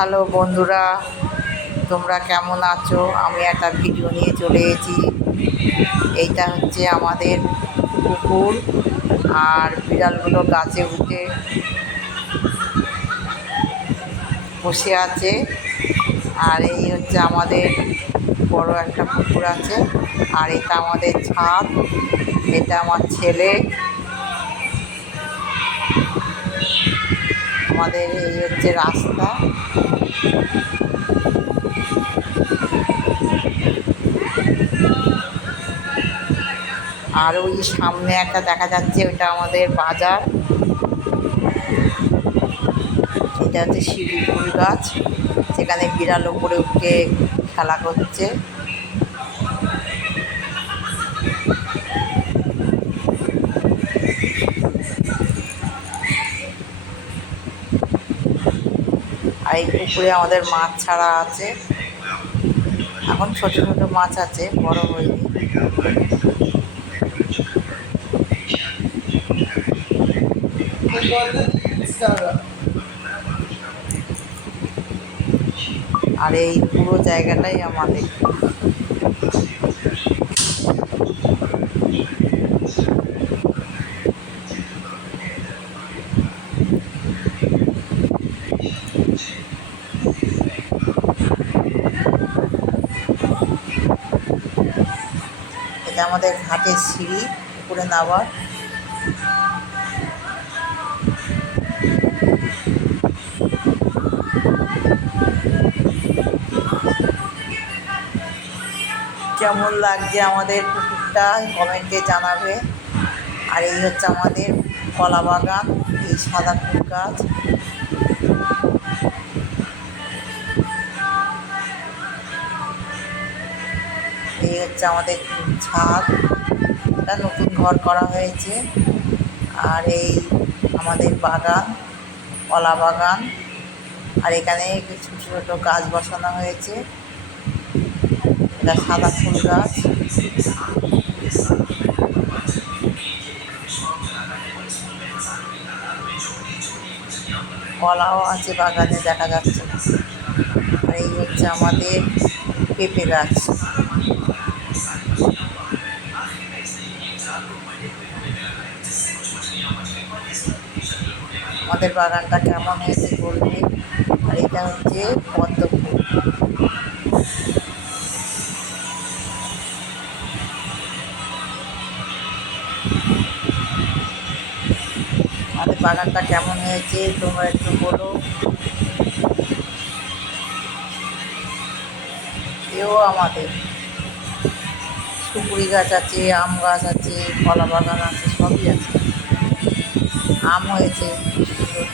Hello বন্ধুরা, তোমরা কেমন আছো? আমি একটা ভিডিও নিয়ে চলে এসেছি। এইটা হচ্ছে আমাদের কুকুর আর বিড়ালগুলো গাছে উঠে বসে আছে। আর এই হচ্ছে আমাদের বড় একটা পুকুর আছে। আর এটা আমাদের ছাদ, এটা আমার ছেলে। আমাদের এই হচ্ছে রাস্তা। আর ওই সামনে একটা দেখা যাচ্ছে, ওটা আমাদের বাজার। এটা হচ্ছে শিউলি ফুল গাছ সেখানে বিড়াল ওপরে উঠে খেলা করছে। আর এই পুকুরে আমাদের মাছ ছাড়া আছে। এখন ছোট ছোট মাছ আছে, বড় হয়নি। আর এই পুরো জায়গাটাই আমাদের। এটা আমাদের ঘাটের সিঁড়ি উপরে নামার। কেমন লাগছে আমাদের পুকুরটা কমেন্টে জানাবে। আর এই হচ্ছে আমাদের কলা বাগান এই সাদা ফুল গাছ। এই হচ্ছে আমাদের ছাদ। একটা নতুন ঘর করা হয়েছে। আর এই আমাদের বাগান, কলা বাগান। আর এখানে ছোটো ছোটো গাছ বসানো হয়েছে। এটা সাদা ফুল গাছ। কলাও আছে বাগানে, দেখা যাচ্ছে। আর এই হচ্ছে আমাদের পেঁপে গাছ। আমাদের বাগানটা কেমন হয়েছে বলবে? আর এটা হচ্ছে পদ্ম আমাদের বাগানটা কেমন হয়েছে তোমরা একটু বলো। এও আমাদের। সুপুরি গাছ আছে, আম গাছ আছে, কলা বাগান আছে, সবই আছে। আম হয়েছে। সুন্দর